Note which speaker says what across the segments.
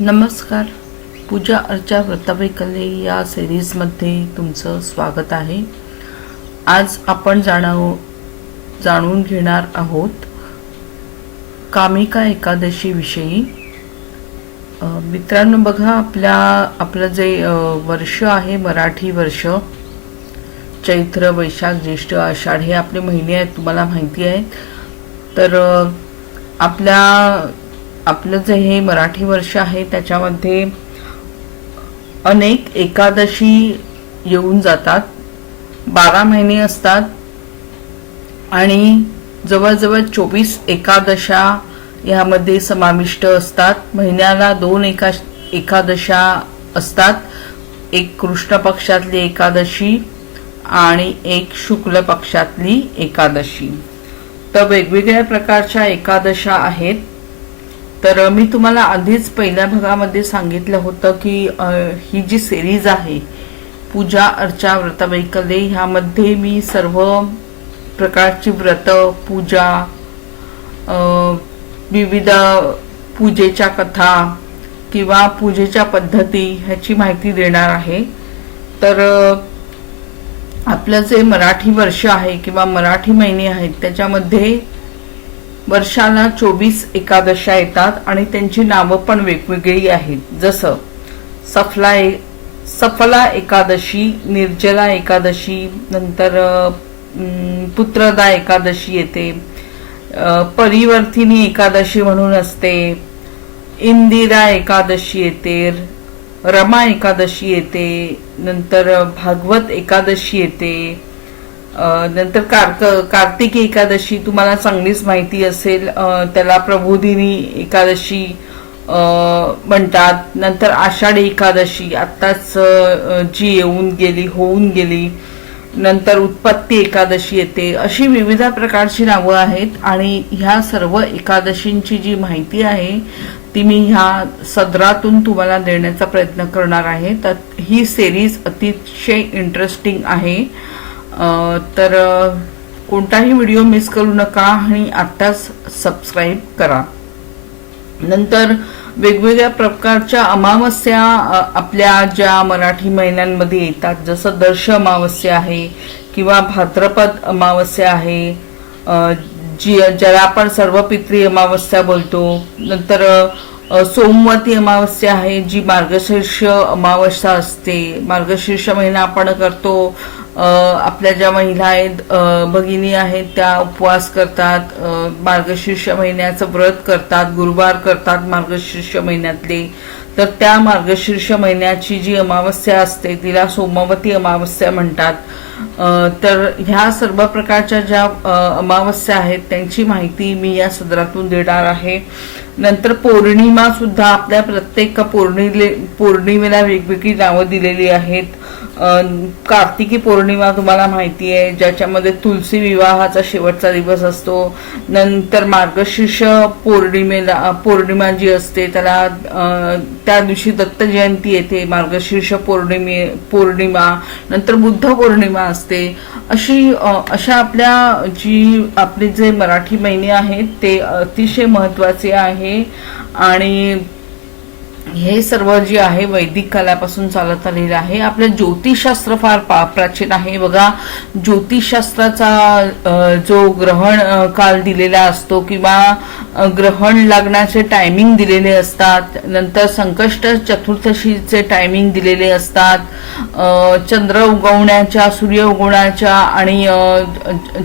Speaker 1: नमस्कार. पूजा अर्चा व्रताबाई कले या सिरीजमध्ये तुमचं स्वागत आहे. आज आपण जाणव जाणून घेणार आहोत कामिका एकादशीविषयी मित्रांनो बघा आपल्या आपलं जे वर्ष आहे मराठी वर्ष चैत्र वैशाख ज्येष्ठ आषाढ हे आपले महिने आहेत तुम्हाला माहिती आहेत. तर आपल्या आपलं जे हे मराठी वर्ष आहे त्याच्यामध्ये अनेक एकादशी येऊन जातात. बारा महिने असतात. आणि जवळजवळ चोवीस एकादशा यामध्ये समाविष्ट असतात. महिन्याला दोन एका एकादशा असतात. एक कृष्ण पक्षातली एकादशी आणि एक शुक्ल पक्षातली एकादशी. तर वेगवेगळ्या प्रकारच्या एकादशा आहेत. तर मी तुम्हाला आधीच पहिल्या भागामध्ये सांगितलं होतं की ही जी सिरीज आहे पूजा अर्चा व्रतवैकल्ये ह्यामध्ये मी सर्व प्रकारची व्रत पूजा विविध पूजेच्या कथा किंवा पूजेच्या पद्धती ह्याची माहिती देणार आहे. तर आपलं जे मराठी वर्ष आहे किंवा मराठी महिने आहेत त्याच्यामध्ये वर्षाला चोवीस एकादशा येतात आणि त्यांची नावं पण वेगवेगळी आहेत. जसं सफला ए सफला एकादशी निर्जला एकादशी नंतर पुत्रदा एकादशी येते. परिवर्तिनी एकादशी म्हणून असते. इंदिरा एकादशी येते. रमा एकादशी येते. नंतर भागवत एकादशी येते. नंतर कार्क कार्तिकी एकादशी तुम्हाला चांगलीच माहिती असेल. त्याला प्रबोधिनी एकादशी म्हणतात. नंतर आषाढी एकादशी आत्ताच जी येऊन गेली होऊन गेली. नंतर उत्पत्ती एकादशी येते. अशी विविध प्रकारची नावं आहेत आणि ह्या सर्व एकादशींची जी माहिती आहे ती मी ह्या सदरातून तुम्हाला देण्याचा प्रयत्न करणार आहे. तर ही सिरीज अतिशय इंटरेस्टिंग आहे. तर कोणताही व्हिडिओ मिस करू नका आणि आत्ताच सबस्क्राईब करा. नंतर वेगवेगळ्या प्रकारच्या अमावस्या आपल्या ज्या मराठी महिन्यांमध्ये येतात जसं दर्श अमावस्या आहे किंवा भाद्रपद अमावस्या आहे जी ज्याला आपण सर्व पित्री अमावस्या बोलतो. नंतर सोमवती अमावस्या आहे जी मार्गशीर्ष अमावस्या असते. मार्गशीर्ष महिना आपण करतो आपल्या ज्या महिला आहेत भगिनी आहेत त्या उपवास करतात मार्गशीर्ष महिन्याचं व्रत करतात गुरुवार करतात मार्गशीर्ष महिन्यातले. तर त्या मार्गशीर्ष महिन्याची जी अमावस्या असते तिला सोमवती अमावस्या म्हणतात. तर ह्या सर्व प्रकारच्या ज्या अमावस्या आहेत त्यांची माहिती मी या सदरातून देणार आहे. नंतर पौर्णिमा सुद्धा आपल्या प्रत्येक पौर्णिले पौर्णिमेला वेगवेगळी नावं दिलेली आहेत. कार्तिकी पौर्णिमा तुम्हाला माहिती आहे ज्याच्यामध्ये तुलसी विवाहाचा शेवटचा दिवस असतो. नंतर मार्गशीर्ष पौर्णिमेला पौर्णिमा जी असते त्याला त्या दिवशी दत्त जयंती येते मार्गशीर्ष पौर्णिमे पौर्णिमा नंतर बुद्ध पौर्णिमा असते. अशी अशा आपल्या जी आपले जे मराठी महिने आहेत ते अतिशय महत्त्वाचे आहे. आणि हे सर्व जे आहे वैदिक कालापासून चालत आलेलं आहे. आपलं ज्योतिषशास्त्र फार पा प्राचीन आहे. बघा ज्योतिषशास्त्राचा जो ग्रहण काल दिलेला असतो किंवा ग्रहण लागण्याचे टायमिंग दिलेले असतात नंतर संकष्ट चतुर्दशीचे टायमिंग दिलेले असतात चंद्र उगवण्याच्या सूर्य उगवण्याच्या आणि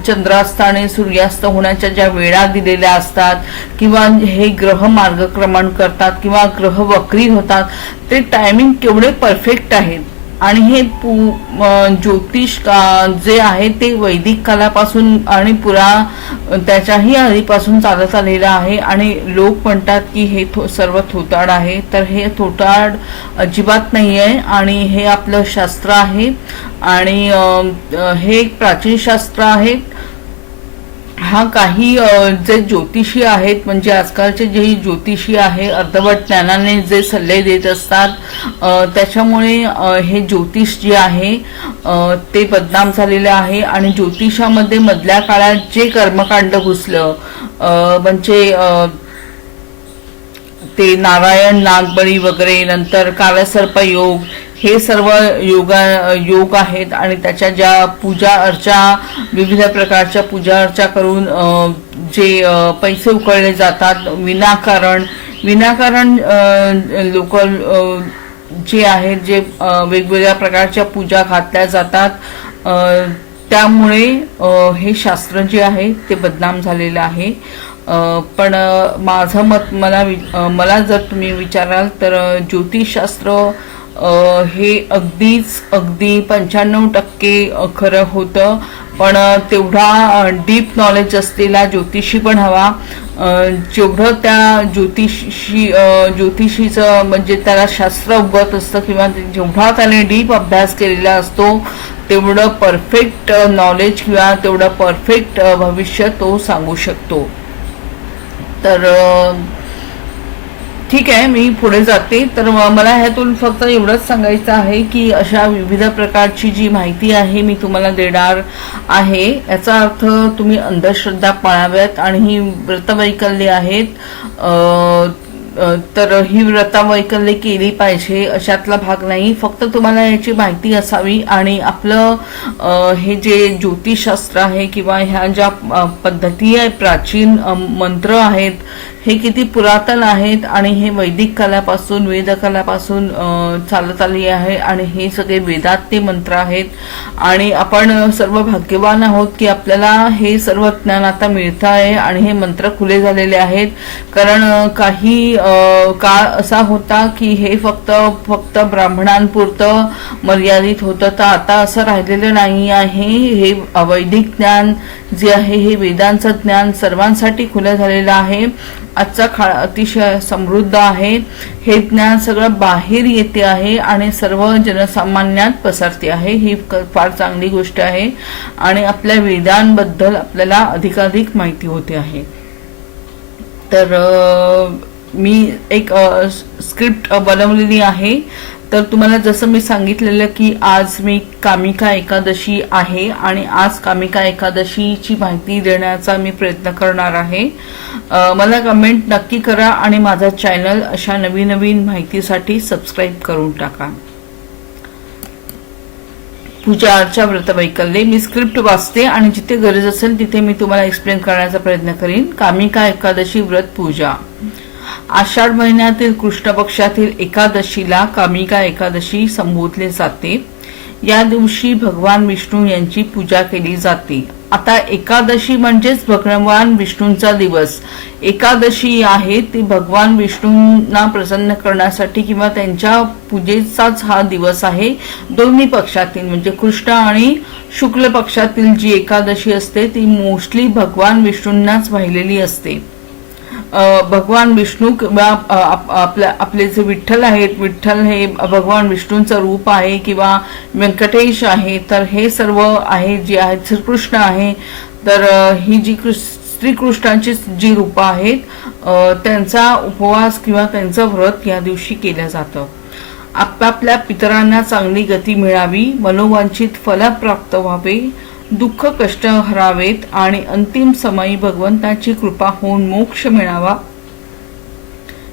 Speaker 1: चंद्रास्त आणि सूर्यास्त होण्याच्या ज्या वेळा दिलेल्या असतात किंवा हे ग्रह मार्गक्रमण करतात किंवा ग्रह वक्र होतात ते टायमिंग केवढे परफेक्ट आहेत आणि हे पू ज्योतिष का- जे आहे ते वैदिक कालापासून आणि पुरा त्याच्याही आधीपासून चालत आलेलं आहे. आणि लोक म्हणतात की हे थो सर्व थोताड आहे. तर हे थोताड अजिबात नाही आहे आणि हे आपलं शास्त्र आहे. आणि हे एक प्राचीन शास्त्र आहे. हा काही जे ज्योतिषी आहेत म्हणजे आजकालचे जे ज्योतिषी आहे अर्धवट ज्ञानाने जे सल्ले देत असतात त्याच्यामुळे हे ज्योतिष जे आहे ते बदनाम झालेले आहे आणि ज्योतिषामध्ये मधल्या काळात जे कर्मकांड घुसलं म्हणजे ते नारायण नागबळी वगैरे नंतर कालसर्प योग हे सर्व योगा योग आहेत आणि त्याच्या ज्या पूजा अर्चा विविध प्रकारच्या पूजा अर्चा करून जे पैसे उकळले जातात विनाकारण विनाकारण लोक जे आहेत जे वेगवेगळ्या प्रकारच्या पूजा घातल्या जातात त्यामुळे हे शास्त्र जे आहे ते बदनाम झालेलं आहे. पण माझं मत मला वि- मला जर तुम्ही विचाराल तर ज्योतिषशास्त्र हे अगदीच अगदी पंच्याण्णव टक्के खरं होतं. पण तेवढा डीप नॉलेज असलेला ज्योतिषी पण हवा. जेवढं त्या ज्योतिषी ज्योतिषीचं म्हणजे त्याला शास्त्र उगत असतं किंवा जेवढा त्याने डीप अभ्यास केलेला असतो तेवढं परफेक्ट नॉलेज किंवा तेवढं परफेक्ट भविष्य तो सांगू शकतो. तर ठीक आहे मी पुढे जाते. तर मला ह्यातून फक्त एवढंच सांगायचं आहे की अशा विविध प्रकारची जी माहिती आहे मी तुम्हाला देणार आहे. याचा अर्थ तुम्ही अंधश्रद्धा पाळाव्यात आणि ही व्रतवैकल्ये आहेत. तर ही व्रतवैकल्ये केली पाहिजे अशातला भाग नाही. फक्त तुम्हाला याची माहिती असावी आणि आपलं हे जे ज्योतिषशास्त्र आहे किंवा ह्या ज्या पद्धती आहे प्राचीन मंत्र आहेत हे किती पुरातन आहेत आणि हे वैदिक कालापासून वेदकालापासून अ, चालत आली आहे आणि हे सगळे वेदात ते मंत्र आहेत. आणि आपण सर्व भाग्यवान आहोत की आपल्याला हे सर्व ज्ञान आता मिळतं आहे आणि हे मंत्र खुले झालेले आहेत. कारण काही काळ असा होता की हे फक्त फक्त ब्राह्मणांपुरतं मर्यादित होतं. तर आता असं राहिलेलं नाही आहे. हे वैदिक ज्ञान जे आहे हे वेदांचं ज्ञान सर्वांसाठी खुलं झालेलं आहे. आजचा काळ अतिशय समृद्ध आहे. हे ज्ञान सगळं बाहेर येते आहे आणि सर्व जनसामान्यात पसरते आहे. ही फार चांगली गोष्ट आहे आणि आपल्या वेदांबद्दल आपल्याला अधिकाधिक माहिती होते आहे. तर मी एक स्क्रिप्ट बनवलेली आहे. तर तुम्हाला जसं मी सांगितलेलं की आज मी कामिका एकादशी आहे आणि आज कामिका एकादशीची माहिती देण्याचा मी प्रयत्न करणार आहे. मला कमेंट नक्की करा आणि माझा चॅनल अशा नवीन नवीन माहितीसाठी सबस्क्राईब करून टाका. पूजा अर्चा व्रत वैकल्ये मी स्क्रिप्ट वाचते आणि जिथे गरज असेल तिथे मी तुम्हाला एक्सप्लेन करण्याचा प्रयत्न करीन. कामिका एकादशी व्रत पूजा. आषाढ महिन्यातील कृष्ण पक्षातील एकादशीला कामिका एकादशी संबोधले जाते. या दिवशी भगवान विष्णू यांची पूजा केली जाते. आता एकादशी म्हणजेच भगवान विष्णूंचा दिवस. एकादशी आहे ती भगवान विष्णूंना प्रसन्न करण्यासाठी किंवा त्यांच्या पूजेचाच हा दिवस आहे. दोन्ही पक्षातील म्हणजे कृष्ण आणि शुक्ल पक्षातील जी एकादशी असते ती मोस्टली भगवान विष्णूंनाच वाहिलेली असते. भगवान विष्णू किंवा आप- आपल्या आपले जे विठ्ठल आहेत विठ्ठल हे भगवान विष्णूंचं रूप आहे किंवा व्यंकटेश आहे तर हे सर्व आहे जे आहेत श्रीकृष्ण आहे तर ही जी कृ- श्रीकृष्णांची जी रूपं आहेत त्यांचा उपवास किंवा त्यांचं व्रत या दिवशी केलं जातं. आपापल्या पितरांना चांगली गती मिळावी मनोवांछित फल प्राप्त व्हावे दुःख कष्ट हरावेत आणि अंतिम समयी भगवंताची कृपा होऊन मोक्ष मिळावा.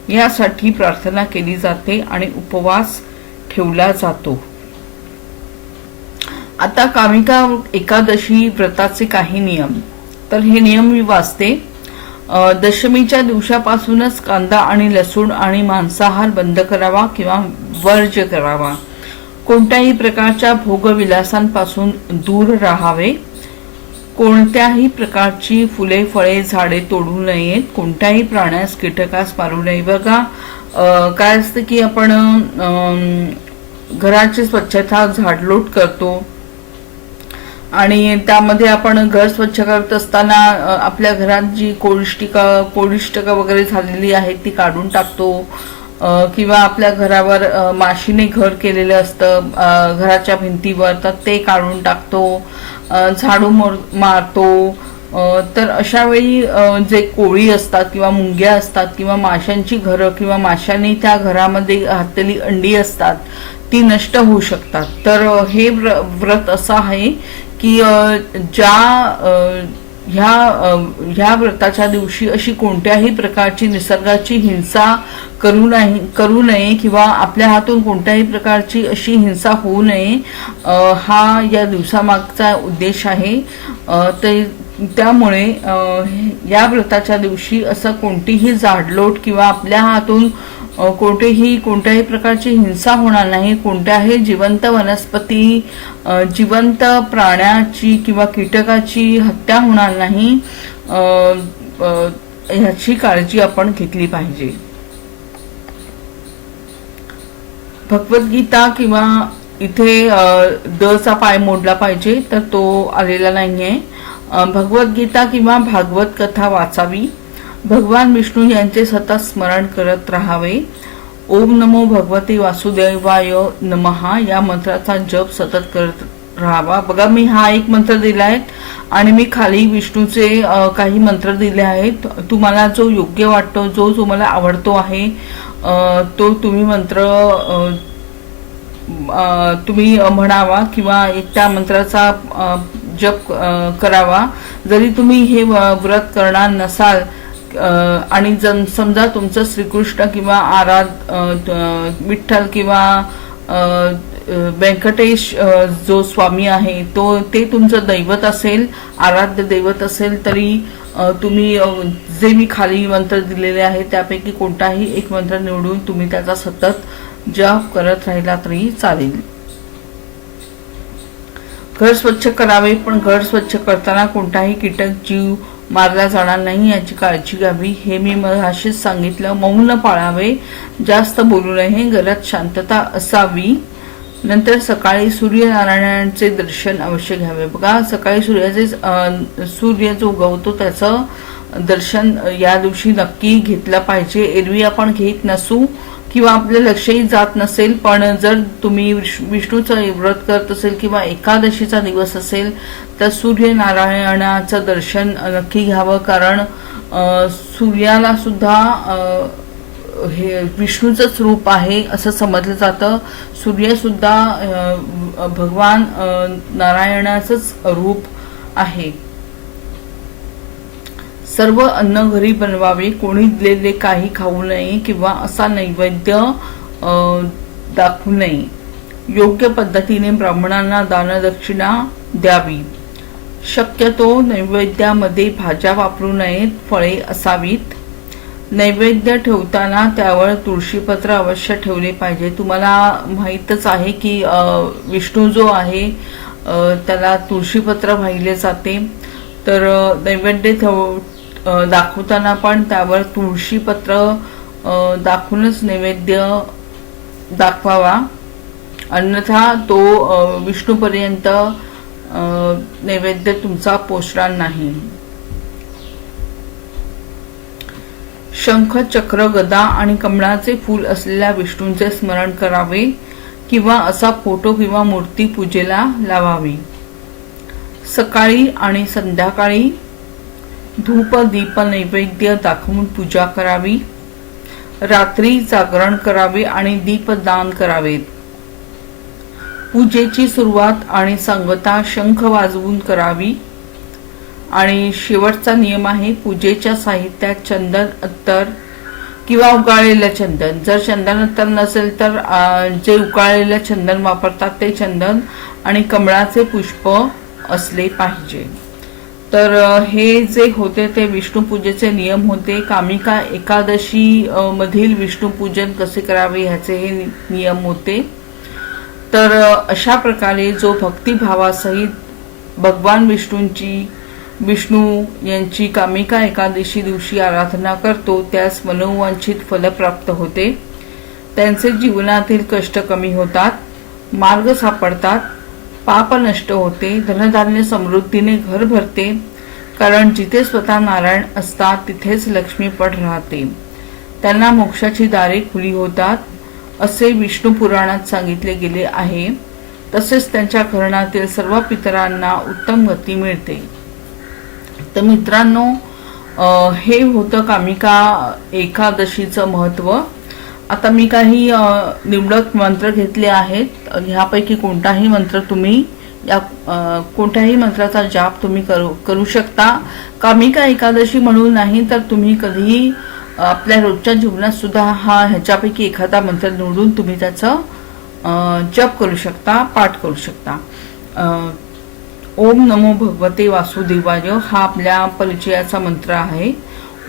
Speaker 1: यासाठी प्रार्थना केली जाते आणि उपवास ठेवला जातो. आता कामिका एकादशी व्रताचे काही नियम. तर हे नियम मी वाचते. दशमीच्या दिवसापासूनच कांदा आणि लसूण आणि मांसाहार बंद करावा किंवा वर्ज करावा. कोणत्याही प्रकारच्या भोगविलासांपासून दूर राहावे. कोणत्याही प्रकारची फुले फळे झाडे तोडू नयेत. कोणत्याही प्राण्यास कीटकास मारू नये. बघा काय असतं की आपण घराची स्वच्छता झाडलोट करतो. आणि त्यामध्ये आपण घर स्वच्छ करत असताना आपल्या घरात जी कोळिष्टिका कोळिष्टका वगैरे झालेली आहे ती काढून टाकतो. किंवा आपल्या घरावर माशीने घर केलेलं असतं घराच्या भिंतीवर तर ते काढून टाकतो झाडू मोर मारतो. तर अशा वेळी जे कोळी असतात किंवा मुंग्या असतात किंवा माशांची घरं किंवा माशांनी त्या घरामध्ये घातलेली अंडी असतात ती नष्ट होऊ शकतात. तर हे व्र- व्रत असं आहे की ज्या ह्या ह्या व्रताच्या दिवशी अशी कोणत्याही प्रकारची निसर्गाची हिंसा करू नाही करू नये किंवा आपल्या हातून कोणत्याही प्रकारची अशी हिंसा होऊ नये हा या दिवसामागचा उद्देश आहे. ते त्यामुळे या व्रताच्या दिवशी असं कोणतीही जाडलोट किंवा आपल्या हातून कोणतेही कोणत्याही प्रकारची हिंसा होणार नाही. कोणत्याही जिवंत वनस्पती जिवंत प्राण्याची किंवा कीटकाची हत्या होणार नाही. ह्याची काळजी आपण घेतली पाहिजे. भगवद्गीता किंवा इथे द चा पाय मोडला पाहिजे तर तो आलेला नाहीये. भगवद्गीता किंवा भागवत कथा वाचावी. भगवान विष्णू यांचे सतत स्मरण करत राहावे. ओम नमो भगवते वासुदेवाय नमहा या मंत्राचा जप सतत करत राहावा. बघा मी हा एक मंत्र दिला आहे आणि मी खाली विष्णूचे काही मंत्र दिले आहेत. तुम्हाला जो योग्य वाटतो जो तुम्हाला आवडतो आहे तो तुम्ही मंत्र तुम्ही म्हणावा किंवा एक त्या मंत्राचा जप करावा. जरी तुम्ही हे व्रत करणार नसाल आणि जन समजा तुमचं श्रीकृष्ण किंवा आराध विठ्ठल किंवा व्यंकटेश जो स्वामी आहे तो ते तुमचं दैवत असेल आराध्य दैवत असेल तरी तुम्ही जे मी खाली मंत्र दिलेले आहे त्यापैकी कोणताही एक मंत्र निवडून तुम्ही त्याचा सतत जप करत राहिला तरी चालेल. घर स्वच्छ करावे पण घर स्वच्छ करताना कोणताही कीटक जीव मारला जाणार नाही याची काळजी घ्यावी. हे मी मगाशीच सांगितलं. मौन पाळावे. जास्त बोलू नये. घरात शांतता असावी. नंतर सकाळी सूर्यनारायणांचे दर्शन अवश्य घ्यावे. बघा सकाळी सूर्याचे सूर्य जो उगवतो त्याचं दर्शन या दिवशी नक्की घेतलं पाहिजे. एरवी आपण घेत नसू. किंवा आपलं लक्षही जात नसेल पण जर तुम्ही विष्णूचं व्रत करत असेल किंवा एकादशीचा दिवस असेल तर सूर्यनारायणाचं दर्शन नक्की घ्यावं. कारण सूर्याला सुद्धा हे विष्णूचंच रूप आहे असं समजलं जातं. सूर्यसुद्धा भगवान नारायणाचंच रूप आहे. सर्व अन्न घरी बनवावे कोणी दिलेले काही खाऊ नये किंवा असा नैवेद्य अं, दाखवू नये. योग्य पद्धतीने ब्राह्मणांना दानदक्षिणा द्यावी. शक्यतो नैवेद्यामध्ये भाज्या वापरू नयेत फळे असावीत. नैवेद्य ठेवताना त्यावर तुळशीपत्र अवश्य ठेवले पाहिजे. तुम्हाला माहीतच आहे की विष्णू जो आहे त्याला तुळशीपत्र वाहिले जाते. तर नैवेद्य ठेव दाखवताना पण त्यावर तुळशीपत्र दाखवूनच नैवेद्य दाखवावा. अन्यथा तो विष्णूपर्यंत नैवेद्य तुमचा पोचणार नाही. शंख चक्र गदा आणि कमळाचे फूल असलेल्या विष्णूंचे स्मरण करावे किंवा असा फोटो किंवा मूर्ती पूजेला लावावी. सकाळी आणि संध्याकाळी धूप दीप नैवेद्य दाखवून पूजा करावी. रात्री जागरण करावे आणि दीपदान करावेत. पूजेची सुरुवात आणि सांगता शंख वाजवून करावी. आणि शेवटचा नियम आहे पूजेच्या साहित्यात चंदन अत्तर किंवा उकाळलेलं चंदन. जर चंदन अत्तर नसेल तर जे उकाळलेलं चंदन वापरतात ते चंदन आणि कमळाचे पुष्प असले पाहिजे. तर हे जे होते ते विष्णू पूजेचे नियम होते. कामिका एकादशी मधील विष्णू पूजन कसे करावे ह्याचे हे नियम होते. तर अशा प्रकारे जो भक्तिभावासहित भगवान विष्णूंची विष्णू यांची कामिका एकादशी दिवशी आराधना करतो त्यास मनोवांछित फल प्राप्त होते. त्यांचे जीवनातील कष्ट कमी होतात मार्ग सापडतात पाप नष्ट होते धनधान्य समृद्धीने घर भरते कारण जिथे स्वतः नारायण असतात तिथेच लक्ष्मीपट राहते. त्यांना मोक्षाची दारे खुली होतात असे विष्णू पुराणात सांगितले गेले आहे. तसेच त्यांच्या घराण्यातील सर्व पितरांना उत्तम गती मिळते. तर मित्रांनो हे होतं कामिका एकादशीचं महत्त्व आता मी काही निवडक मंत्र घेतले आहेत. ह्यापैकी कोणताही मंत्र तुम्ही या कोणत्याही मंत्राचा जाप तुम्ही करू करू शकता. कामिका एकादशी म्हणून नाही तर तुम्ही कधीही आपल्या रोजच्या जीवनात सुद्धा हा ह्याच्यापैकी एखादा मंत्र निवडून तुम्ही त्याचं जप करू शकता पाठ करू शकता. ओम नमो भगवते वासुदेवाय हा आपल्या परिचयाचा मंत्र आहे.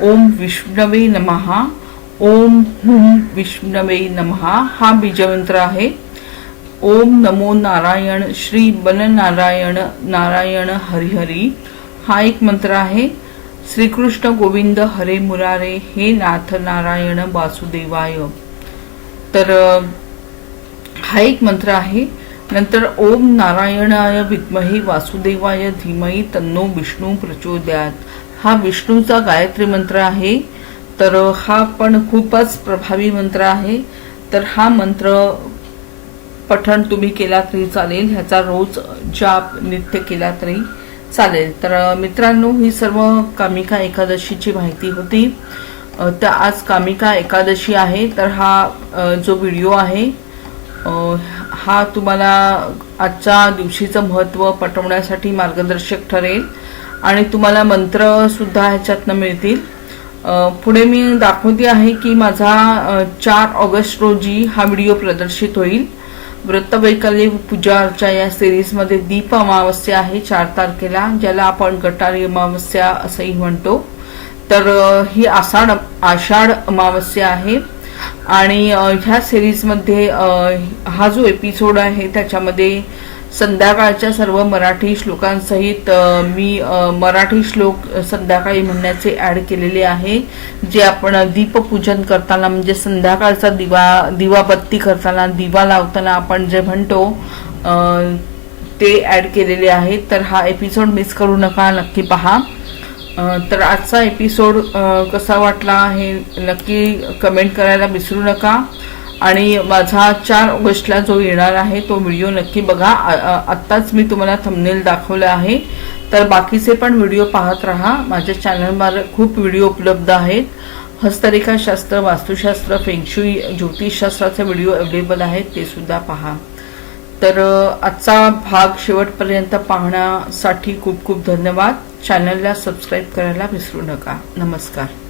Speaker 1: ओम विष्णवे नमहा. ओम हुम विष्णवे नमहा हा बीजमंत्र आहे. ओम नमो नारायण श्री बननारायण नारायण हरिहरी हा एक मंत्र आहे. श्रीकृष्ण गोविंद हरे मुरारे हे नाथ नारायण वासुदेवाय. तर हा एक मंत्र आहे. नंतर ओम नारायणाय विद्महे वासुदेवाय धीमही तन्नो विष्णू प्रचोदयात. हा विष्णूचा गायत्री मंत्र आहे. तर हा पण खूपच प्रभावी मंत्र आहे. तर हा मंत्र पठण तुम्ही केला तरी चालेल. ह्याचा रोज जाप नित्य केला तरी चालेल. तर मित्रांनो ही सर्व कामिका एकादशीची माहिती होती. तर आज कामिका एकादशी आहे. तर हा जो व्हिडिओ आहे हा तुम्हाला आजच्या दिवशीचं महत्त्व पटवण्यासाठी मार्गदर्शक ठरेल. आणि तुम्हाला मंत्रसुद्धा ह्याच्यातनं मिळतील. पुढे मी दाखवते आहे की माझा चार ऑगस्ट रोजी हा व्हिडिओ प्रदर्शित होईल. व्रतवैकल्य पूजा अर्चा या सिरीजमध्ये दीप अमावस्या आहे चार तारखेला ज्याला आपण गटारी अमावस्या असंही म्हणतो. तर ही आषाढ आषाढ अमावस्या आहे. आणि ह्या सिरीजमध्ये हा जो एपिसोड आहे त्याच्यामध्ये संध्याकाळच्या सर्व मराठी श्लोकांसहित मी मराठी श्लोक संध्याकाळी म्हणण्याचे ऍड केलेले आहे जे आपण दीपपूजन करताना म्हणजे संध्याकाळचा दिवा दिवाबत्ती करताना दिवा लावताना आपण जे म्हणतो ते ऍड केलेले आहे. तर हा एपिसोड मिस करू नका नक्की पहा. तर आजचा एपिसोड कसा वाटला हे नक्की कमेंट करायला विसरू नका. आणि माझा चार ऑगस्टला जो येणार आहे तो व्हिडिओ नक्की बघा. आत्ताच मी तुम्हाला थंबनेल दाखवला आहे. तर बाकीचे पण व्हिडिओ पाहत राहा. माझ्या चॅनलवर खूप व्हिडिओ उपलब्ध आहेत. हस्तरेखाशास्त्र वास्तुशास्त्र फेंगशुई ज्योतिषशास्त्राचे व्हिडिओ अवेलेबल आहेत ते सुद्धा पहा. तर आजचा भाग शेवटपर्यंत पाहण्यासाठी खूप खूप धन्यवाद. चॅनलला सबस्क्राईब करायला विसरू नका. नमस्कार.